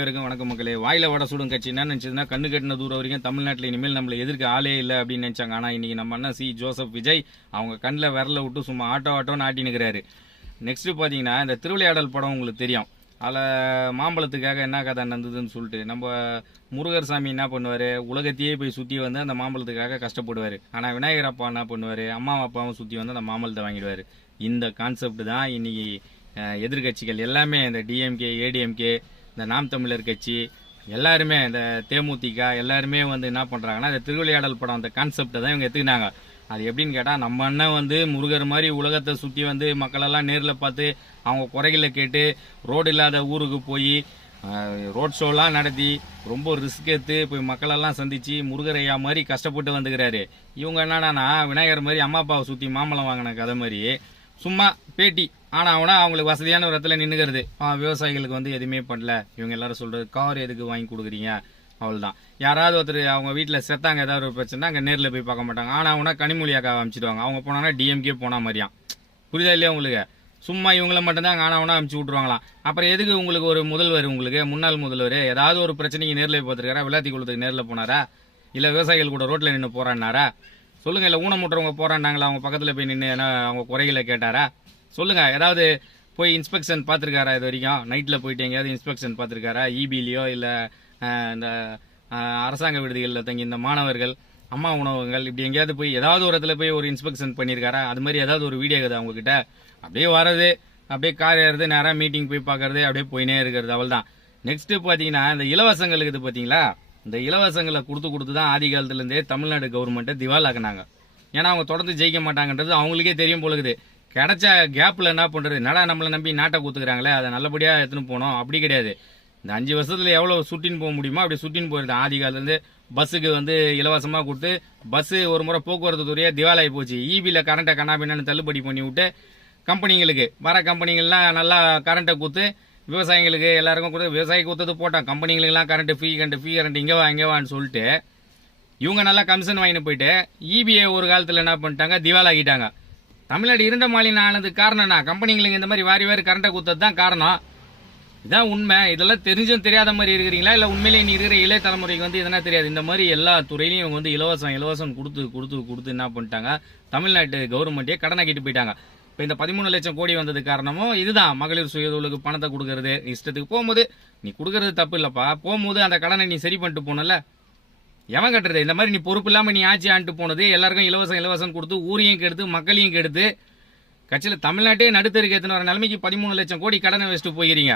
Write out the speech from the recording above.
அனைவருக்கும் வணக்கம் மக்களே. வாயில வட சுடும் கட்சி என்ன நினைச்சதுன்னா, கண்ணு கட்டின தூரம் வரைக்கும் தமிழ்நாட்டில் இனிமேல் நம்மள எதிர்க்க ஆளே இல்லை அப்படின்னு நினைச்சாங்க. ஆனா இன்னைக்கு நம்ம அண்ணன் சி ஜோசப் விஜய் அவங்க கண்ணில் விரல விட்டு சும்மா ஆட்டோன்னு ஆட்டினுக்கிறாரு. நெக்ஸ்ட் பாத்தீங்கன்னா, இந்த திருவிளையாடல் படம் உங்களுக்கு தெரியும். அதில் மாம்பழத்துக்காக என்ன கதை நடந்ததுன்னு சொல்லிட்டு நம்ம முருகர் சாமி என்ன பண்ணுவார், உலகத்தையே போய் சுற்றி வந்து அந்த மாம்பழத்துக்காக கஷ்டப்படுவார். ஆனால் விநாயகர் அப்பா என்ன பண்ணுவார், அம்மா அப்பாவும் சுற்றி வந்து அந்த மாம்பழத்தை வாங்கிடுவார். இந்த கான்செப்ட் தான் இன்னைக்கு எதிர்கட்சிகள் எல்லாமே, இந்த டிஎம்கே, ஏடிஎம்கே, இந்த நாம் தமிழர் கட்சி எல்லாருமே, இந்த தேமுதிக எல்லாருமே வந்து என்ன பண்ணுறாங்கன்னா, இந்த திருவிளையாடல் படம் அந்த கான்செப்டை தான் இவங்க எடுத்துக்கினாங்க. அது எப்படின்னு கேட்டால், நம்ம அண்ணன் வந்து முருகர் மாதிரி உலகத்தை சுற்றி வந்து மக்களெல்லாம் நேரில் பார்த்து அவங்க குறைகளை கேட்டு ரோடு இல்லாத ஊருக்கு போய் ரோட் ஷோலாம் நடத்தி ரொம்ப ரிஸ்க் எடுத்து போய் மக்களெல்லாம் சந்தித்து முருகர் ஐயா மாதிரி கஷ்டப்பட்டு வந்துக்கிறாரு. இவங்க என்னடானா விநாயகர் மாதிரி அம்மா அப்பாவை சுற்றி மாம்பழம் வாங்கின கதை மாதிரி சும்மா பேட்டி. ஆனால் அவங்களுக்கு வசதியான ஒரு இடத்துல நின்றுக்கிறது. விவசாயிகளுக்கு வந்து எதுவுமே பண்ணல. இவங்க எல்லாரும் சொல்கிறது, கார் எதுக்கு வாங்கி கொடுக்குறீங்க, அவ்வளோதான். யாராவது ஒருத்தர் அவங்க வீட்டில் செத்தாங்க, ஏதாவது ஒரு பிரச்சனை, அங்கே நேரில் போய் பார்க்க மாட்டாங்க. ஆனால் கனிமொழியாக்கா அனுப்பிச்சிடுவாங்க. அவங்க போனாங்கன்னா டிஎம்கே போனால் மாதிரியாம். புரியுதா இல்லையா உங்களுக்கு? சும்மா இவங்களை மட்டும்தான் அனுப்பிச்சி விட்ருவாங்களாம். அப்புறம் எதுக்கு உங்களுக்கு ஒரு முதல்வர், உங்களுக்கு முன்னாள் முதல்வர் ஏதாவது ஒரு பிரச்சனைக்கு நேரில் போய் பார்த்துருக்காரா? விளையாத்தி குளத்துக்கு நேரில் போனாரா? இல்லை விவசாயிகள் கூட ரோட்டில் நின்று போறான்னாரா? சொல்லுங்க. இல்லை ஊனமுற்றவங்க போறான்னாங்களா? அவங்க பக்கத்தில் போய் நின்று அவங்க குறைகளை கேட்டாரா? சொல்லுங்க. ஏதாவது போய் இன்ஸ்பெக்ஷன் பார்த்துருக்காரா? இது வரைக்கும் நைட்டில் போயிட்டு எங்கேயாவது இன்ஸ்பெக்ஷன் பார்த்துருக்காரா? இபிலையோ இல்லை இந்த அரசாங்க விடுதிகளில் தங்கி இந்த மாணவர்கள், அம்மா உணவகங்கள், இப்படி எங்கேயாவது போய் ஏதாவது ஒரு இடத்துல போய் ஒரு இன்ஸ்பெக்ஷன் பண்ணியிருக்காரா? அது மாதிரி ஏதாவது ஒரு வீடியோ கதை அவங்ககிட்ட? அப்படியே வர்றது, அப்படியே கார் ஏறுறது, நேராக மீட்டிங் போய் பார்க்கறது, அப்படியே போயினே இருக்கிறது, அவள் தான். நெக்ஸ்ட் பார்த்தீங்கன்னா, இந்த இலவசங்களுக்கு இது பார்த்தீங்களா, இந்த இலவசங்களை கொடுத்து தான் ஆதி காலத்துலேருந்தே தமிழ்நாடு கவர்மெண்ட்டை திவாலாக்குனாங்க. ஏன்னா அவங்க தொடர்ந்து ஜெயிக்க மாட்டாங்கன்றது அவங்களுக்கே தெரியும் போலுக்குது. கிடைச்ச கேப்பில் என்ன பண்ணுறது, நடா நம்மளை நம்பி நாட்டை கொடுத்துக்கிறாங்களே, அதை நல்லபடியாக எடுத்துன்னு போனோம். அப்படி கிடையாது. இந்த 5 வருஷத்தில் எவ்வளோ சுட்டின்னு போக முடியுமோ அப்படி சுட்டின்னு போயிருது. ஆதி காலத்துலேருந்து பஸ்ஸுக்கு வந்து இலவசமாக கொடுத்து பஸ்ஸு ஒரு முறை போக்குவரத்து துறையாக திவாலாகி போச்சு. இபியில் கரண்ட்டை கண்ணாபின்னு தள்ளுபடி பண்ணி விட்டு கம்பெனிங்களுக்கு வர கம்பெனிகள்லாம் நல்லா கரண்ட்டை கொடுத்து விவசாயிகளுக்கு எல்லாருக்கும் கொடுத்து, விவசாயி கொடுத்தது போட்டான். கம்பெனிகளுக்கெல்லாம் கரண்ட் ஃப்ரீ கரண்ட் இங்கே வான்னு சொல்லிட்டு இவங்க நல்லா கமிஷன் வாங்கிட்டு போயிட்டு இபிஐ ஒரு காலத்தில் என்ன பண்ணிட்டாங்க, திவாலாகிட்டாங்க. தமிழ்நாடு இருண்ட மாநிலம் ஆனதுக்கு காரணம்னா கம்பெனிங்களுக்கு இந்த மாதிரி வாரி கரண்ட்டை கொடுத்தது தான் காரணம். இதான் உண்மை. இதெல்லாம் தெரிஞ்சும் தெரியாத மாதிரி இருக்கிறீங்களா, இல்லை உண்மையிலேயே நீ இருக்கிற இளைய தலைமுறைக்கு வந்து இதெல்லாம் தெரியாது? இந்த மாதிரி எல்லா துறையிலையும் இவங்க வந்து இலவசம் கொடுத்து என்ன பண்ணிட்டாங்க, தமிழ்நாட்டு கவர்மெண்ட்டே கடனாக்கிட்டு போயிட்டாங்க. இப்போ இந்த 13 லட்சம் கோடி வந்தது காரணமும் இதுதான். மகளிர் சுயதொழிலுக்கு பணத்தை கொடுக்கறது, இஷ்டத்துக்கு போகும்போது நீ கொடுக்கறது தப்பு இல்லப்பா, போகும்போது அந்த கடனை நீ சரி பண்ணிட்டு போனல, எவன் கட்டுறது? இந்த மாதிரி நீ பொறுப்பு இல்லாமல் நீ ஆட்சி ஆண்டு போனது, எல்லாருக்கும் இலவசம் கொடுத்து ஊரையும் கெடுத்து மக்களையும் கெடுத்து கட்சியில் தமிழ்நாட்டே நடுத்தருக்கு ஏற்றின வர நிலைமைக்கு 13 லட்சம் கோடி கடனை வச்சுட்டு போகிறீங்க.